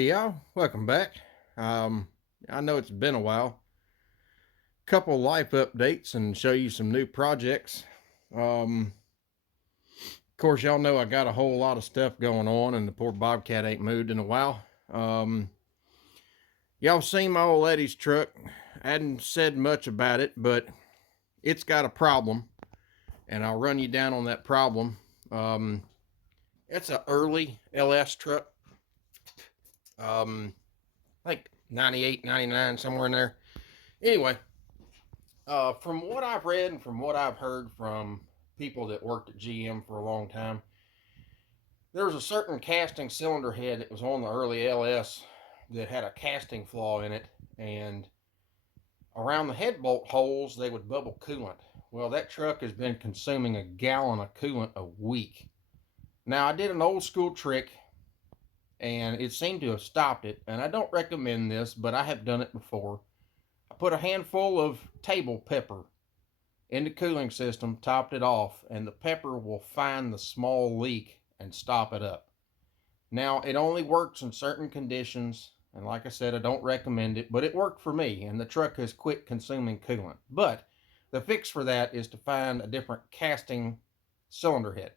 Hey y'all, welcome back. I know it's been a while. Couple life updates and show you some new projects. Of course, y'all know I got a whole lot of stuff going on, and the poor Bobcat ain't moved in a while. Y'all seen my old Eddie's truck? I hadn't said much about it, but it's got a problem, and I'll run you down on that problem. It's a early LS truck. Like 98, 99, somewhere in there. Anyway, from what I've read and from what I've heard from people that worked at GM for a long time, there was a certain casting cylinder head that was on the early LS that had a casting flaw in it, and around the head bolt holes they would bubble coolant. Well, that truck has been consuming a gallon of coolant a week. Now, I did an old school trick and it seemed to have stopped it, and I don't recommend this, but I have done it before. I put a handful of table pepper in the cooling system, topped it off, and the pepper will find the small leak and stop it up. Now, it only works in certain conditions, and like I said, I don't recommend it, but it worked for me, and the truck has quit consuming coolant. But the fix for that is to find a different casting cylinder head.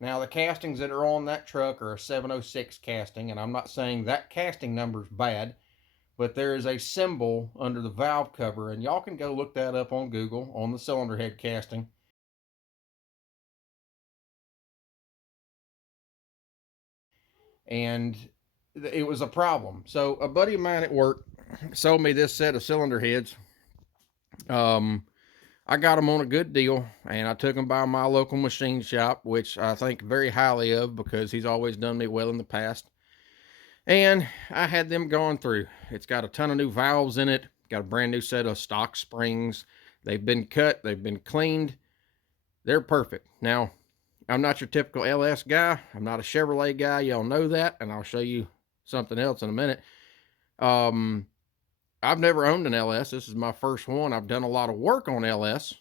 Now, the castings that are on that truck are a 706 casting, and I'm not saying that casting number is bad, but there is a symbol under the valve cover, and y'all can go look that up on Google on the cylinder head casting. And it was a problem. So a buddy of mine at work sold me this set of cylinder heads. I got them on a good deal, and I took them by my local machine shop, which I think very highly of because he's always done me well in the past. And I had them going through. It's got a ton of new valves in it, got a brand new set of stock springs. They've been cut, they've been cleaned. They're perfect. Now, I'm not your typical LS guy. I'm not a Chevrolet guy. Y'all know that, and I'll show you something else in a minute. I've never owned an LS. This is my first one. I've done a lot of work on LS.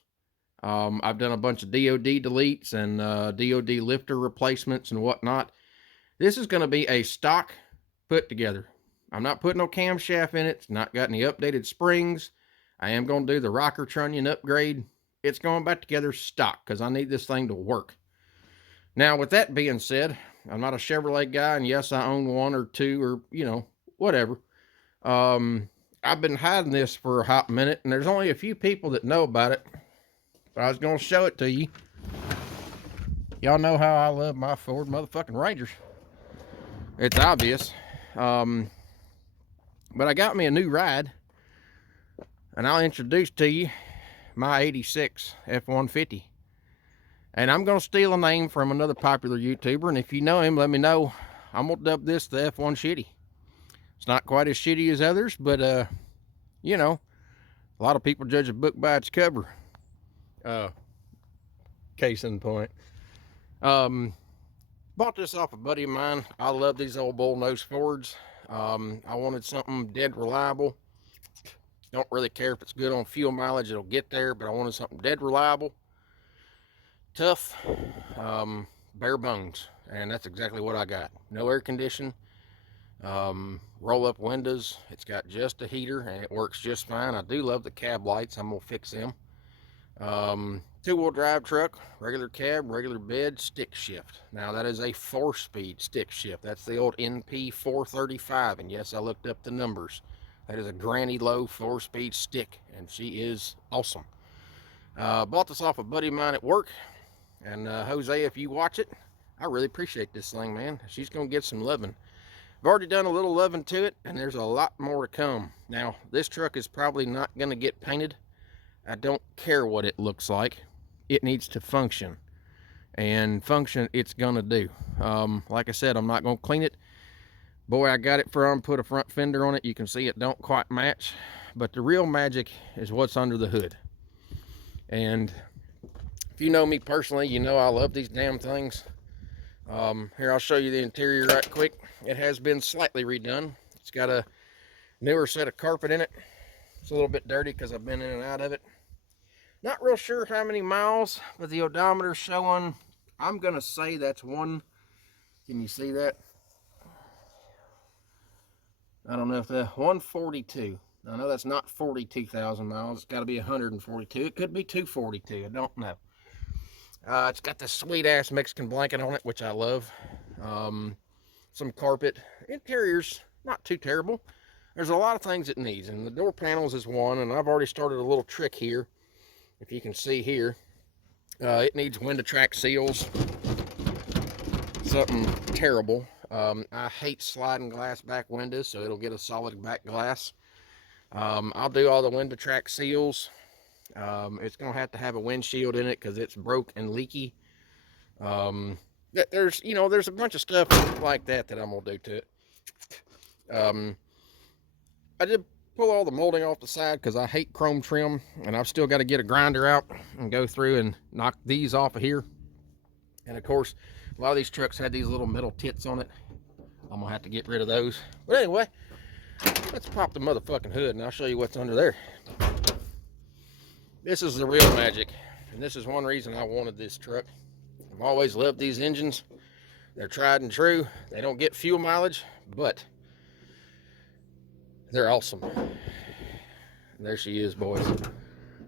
I've done a bunch of DOD deletes and DOD lifter replacements and whatnot. This is going to be a stock put together. I'm not putting no camshaft in it. It's not got any updated springs. I am going to do the rocker trunnion upgrade. It's going back together stock because I need this thing to work. Now, with that being said, I'm not a Chevrolet guy, and yes, I own one or two or, whatever. I've been hiding this for a hot minute, and there's only a few people that know about it. But I was going to show it to you. Y'all know how I love my Ford motherfucking Rangers. It's obvious. But I got me a new ride, and I'll introduce to you my 86 F-150. And I'm going to steal a name from another popular YouTuber, and if you know him, let me know. I'm going to dub this the F1 Shitty. It's not quite as shitty as others, but, a lot of people judge a book by its cover. Case in point. Bought this off a buddy of mine. I love these old bullnose Fords. I wanted something dead reliable. Don't really care if it's good on fuel mileage, it'll get there, but I wanted something dead reliable. Tough, bare bones, and that's exactly what I got. No air condition, roll up windows. It's got just a heater, and it works just fine. I do love the cab lights. I'm gonna fix them. Two-wheel drive truck, regular cab, regular bed, stick shift. Now that is a 4-speed stick shift. That's the old NP 435, and yes, I looked up the numbers. That is a granny low 4-speed stick, and she is awesome. Bought this off a buddy of mine at work, and Jose, if you watch it, I really appreciate this thing, man. She's gonna get some loving. I've already done a little loving to it, and there's a lot more to come. Now, this truck is probably not gonna get painted. I don't care what it looks like. It needs to function, and function it's gonna do. Like I said, I'm not gonna clean it. Boy, I got it from, put a front fender on it. You can see it don't quite match, but the real magic is what's under the hood. And if you know me personally, you know I love these damn things. Here, I'll show you the interior right quick. It has been slightly redone. It's got a newer set of carpet in it. It's a little bit dirty because I've been in and out of it. Not real sure how many miles, but the odometer's showing, I'm gonna say that's one. Can you see that? I don't know if the 142. I know that's not 42,000 miles. It's got to be 142. It could be 242. I don't know. It's got this sweet ass Mexican blanket on it, which I love. Some carpet. Interior's not too terrible. There's a lot of things it needs, and the door panels is one, and I've already started a little trick here. If you can see here, it needs window track seals. Something terrible. I hate sliding glass back windows, so it'll get a solid back glass. I'll do all the window track seals. It's going to have a windshield in it because it's broke and leaky. There's a bunch of stuff like that I'm going to do to it. I did pull all the molding off the side because I hate chrome trim, and I've still got to get a grinder out and go through and knock these off of here. And of course, a lot of these trucks had these little metal tits on it. I'm gonna have to get rid of those. But anyway, let's pop the motherfucking hood and I'll show you what's under there. This is the real magic, and this is one reason I wanted this truck. I've always loved these engines. They're tried and true. They don't get fuel mileage, but they're awesome. And there she is, boys.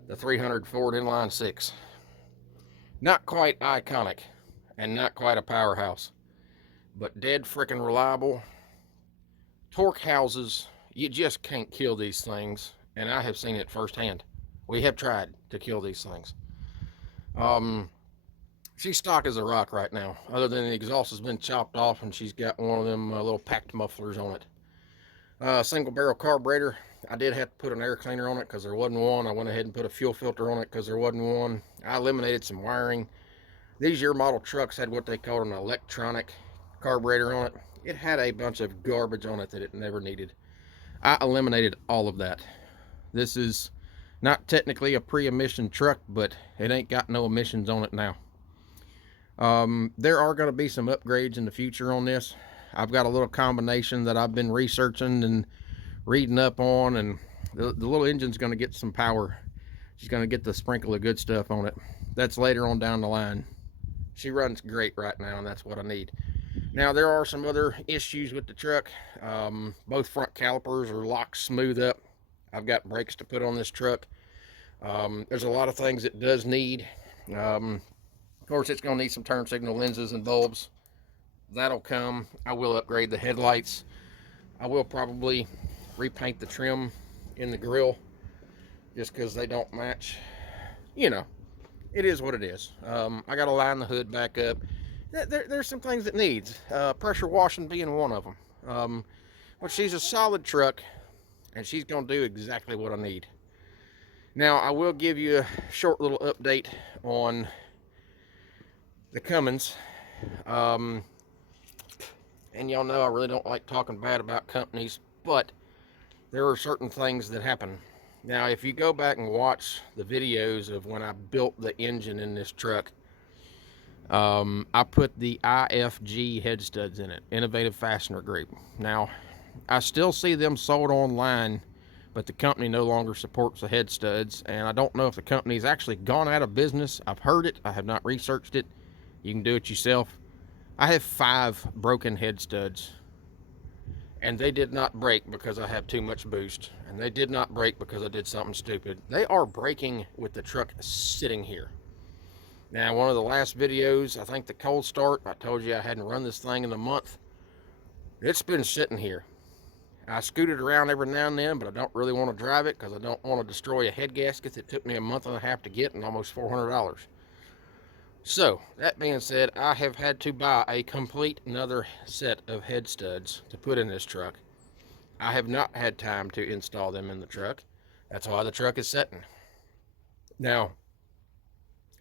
The 300 Ford Inline 6. Not quite iconic and not quite a powerhouse, but dead freaking reliable. Torque houses, you just can't kill these things, and I have seen it firsthand. We have tried to kill these things. She's stock as a rock right now, other than the exhaust has been chopped off and she's got one of them little packed mufflers on it. Single barrel carburetor. I did have to put an air cleaner on it because there wasn't one. I went ahead and put a fuel filter on it because there wasn't one. I eliminated some wiring. These year model trucks had what they called an electronic carburetor on it. It had a bunch of garbage on it that it never needed. I eliminated all of that. This is not technically a pre-emission truck, but it ain't got no emissions on it now. There are going to be some upgrades in the future on this. I've got a little combination that I've been researching and reading up on, and the little engine's going to get some power. She's going to get the sprinkle of good stuff on it. That's later on down the line. She runs great right now, and that's what I need. Now, there are some other issues with the truck. Both front calipers are locked smooth up. I've got brakes to put on this truck. There's a lot of things it does need. Of course, it's going to need some turn signal lenses and bulbs. That'll come. I will upgrade the headlights. I will probably repaint the trim in the grill just because they don't match. You know, it is what it is. I got to line the hood back up. There's some things it needs. Pressure washing being one of them. But she's a solid truck, and she's going to do exactly what I need. Now, I will give you a short little update on the Cummins. And y'all know I really don't like talking bad about companies, but there are certain things that happen. Now, if you go back and watch the videos of when I built the engine in this truck, I put the IFG head studs in it, Innovative Fastener Group. Now, I still see them sold online, but the company no longer supports the head studs, and I don't know if the company's actually gone out of business. I've heard it. I have not researched it. You can do it yourself. I have 5 broken head studs, and they did not break because I have too much boost, and they did not break because I did something stupid. They are breaking with the truck sitting here. Now, one of the last videos, I think the cold start, I told you I hadn't run this thing in a month. It's been sitting here. I scoot it around every now and then, but I don't really want to drive it because I don't want to destroy a head gasket that took me a month and a half to get and almost $400. So, that being said, I have had to buy a complete another set of head studs to put in this truck. I have not had time to install them in the truck. That's why the truck is sitting. Now,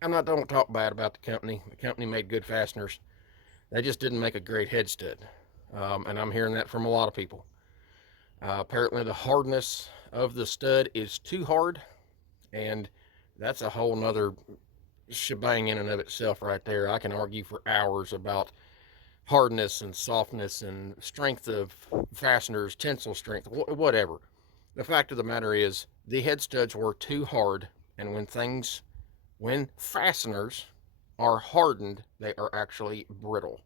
don't talk bad about the company. The company made good fasteners. They just didn't make a great head stud. And I'm hearing that from a lot of people. Apparently the hardness of the stud is too hard, and that's a whole nother shebang in and of itself right there. I can argue for hours about hardness and softness and strength of fasteners, tensile strength, whatever. The fact of the matter is the head studs were too hard, and when fasteners are hardened, they are actually brittle.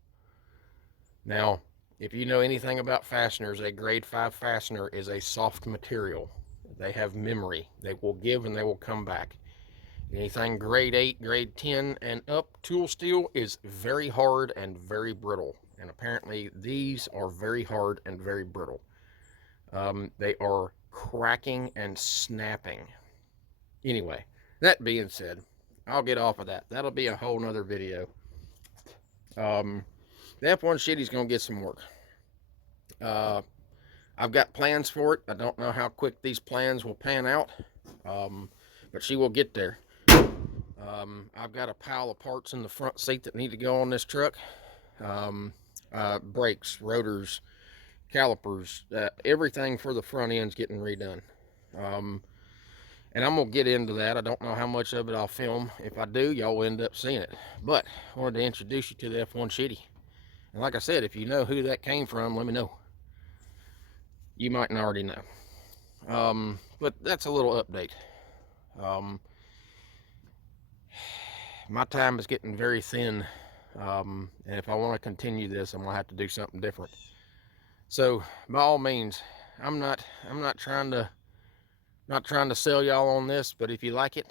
Now, If you know anything about fasteners, a grade 5 fastener is a soft material. They have memory. They will give and they will come back. Anything grade 8, grade 10 and up tool steel is very hard and very brittle. And apparently these are very hard and very brittle. They are cracking and snapping. Anyway, that being said, I'll get off of that. That'll be a whole nother video. The F1 Shitty's gonna get some work. I've got plans for it. I don't know how quick these plans will pan out, but she will get there. I've got a pile of parts in the front seat that need to go on this truck. Brakes, rotors, calipers, everything for the front end's getting redone. And I'm gonna get into that. I don't know how much of it I'll film. If I do, y'all will end up seeing it. But I wanted to introduce you to the F1 Shitty. And like I said, if you know who that came from, let me know. You mightn't already know. But that's a little update. My time is getting very thin. And if I want to continue this, I'm gonna have to do something different. So by all means, I'm not trying to sell y'all on this, but if you like it,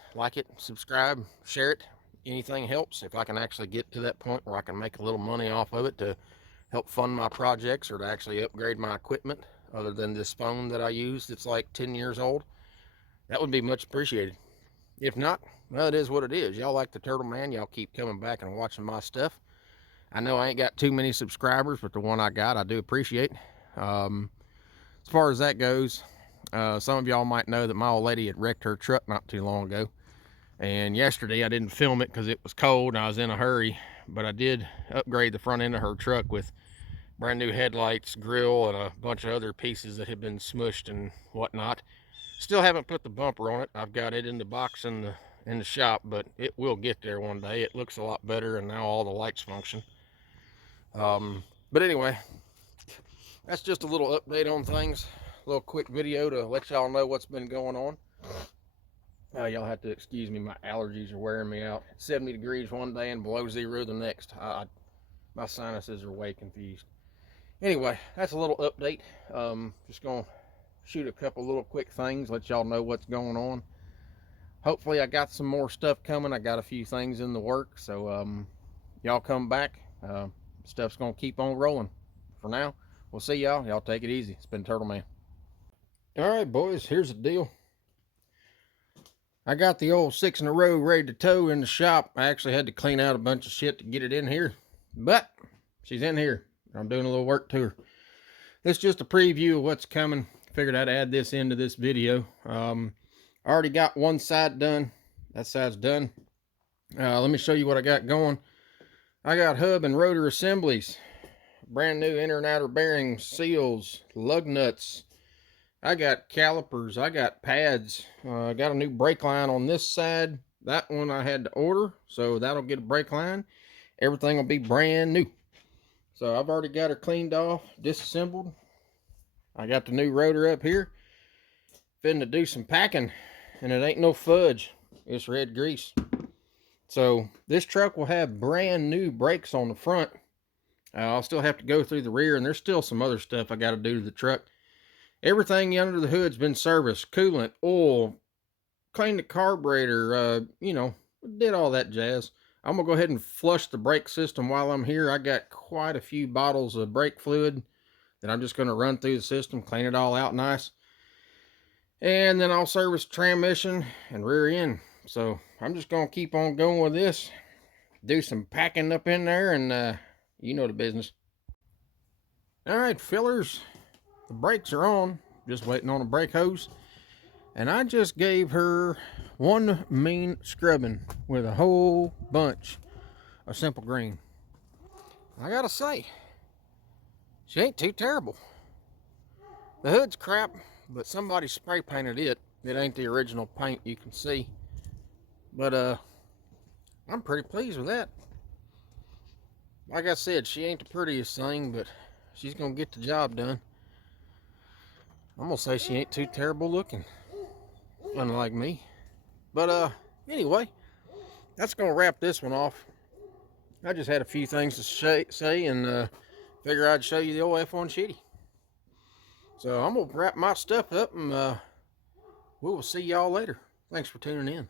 subscribe, share it. Anything helps. If I can actually get to that point where I can make a little money off of it to help fund my projects or to actually upgrade my equipment, other than this phone that I use that's like 10 years old, that would be much appreciated. If not, well, it is what it is. Y'all like the Turtle Man. Y'all keep coming back and watching my stuff. I know I ain't got too many subscribers, but the one I got, I do appreciate. As far as that goes, some of y'all might know that my old lady had wrecked her truck not too long ago. And yesterday I didn't film it because it was cold and I was in a hurry. But I did upgrade the front end of her truck with brand new headlights, grill, and a bunch of other pieces that had been smushed and whatnot. Still haven't put the bumper on it. I've got it in the box in the shop, but it will get there one day. It looks a lot better, and now all the lights function. But anyway, that's just a little update on things. A little quick video to let y'all know what's been going on. Y'all have to excuse me, my allergies are wearing me out. 70 degrees one day and below 0 the next. My sinuses are way confused. Anyway, that's a little update. Just gonna shoot a couple little quick things, let y'all know what's going on. Hopefully I got some more stuff coming. I got a few things in the works, so y'all come back. Stuff's gonna keep on rolling. For now, we'll see y'all. Y'all take it easy. It's been Turtle Man. All right, boys, here's the deal. I got the old 6 in a row ready to tow in the shop. I actually had to clean out a bunch of shit to get it in here, but she's in here. I'm doing a little work to her. This is just a preview of what's coming. Figured I'd add this into this video. I already got one side done. That side's done. Let me show you what I got going. I got hub and rotor assemblies, brand new inner and outer bearings, seals, lug nuts. I got calipers, I got pads, I got a new brake line on this side. That one I had to order, so that'll get a brake line. Everything will be brand new. So I've already got her cleaned off, disassembled. I got the new rotor up here. Finna do some packing, and it ain't no fudge. It's red grease. So this truck will have brand new brakes on the front. I'll still have to go through the rear, and there's still some other stuff I got to do to the truck. Everything under the hood's been serviced. Coolant, oil, cleaned the carburetor, you know, did all that jazz. I'm going to go ahead and flush the brake system while I'm here. I got quite a few bottles of brake fluid that I'm just going to run through the system, clean it all out nice. And then I'll service transmission and rear end. So I'm just going to keep on going with this. Do some packing up in there, and you know the business. All right, fillers. The brakes are on, just waiting on a brake hose. And I just gave her one mean scrubbing with a whole bunch of Simple Green. I gotta say, she ain't too terrible. The hood's crap, but somebody spray painted it. It ain't the original paint, you can see. But I'm pretty pleased with that. Like I said, she ain't the prettiest thing, but she's gonna get the job done. I'm gonna say she ain't too terrible looking, unlike me. But anyway, that's gonna wrap this one off. I just had a few things to say and figure I'd show you the old F1 Shitty. So I'm gonna wrap my stuff up, and we will see y'all later. Thanks for tuning in.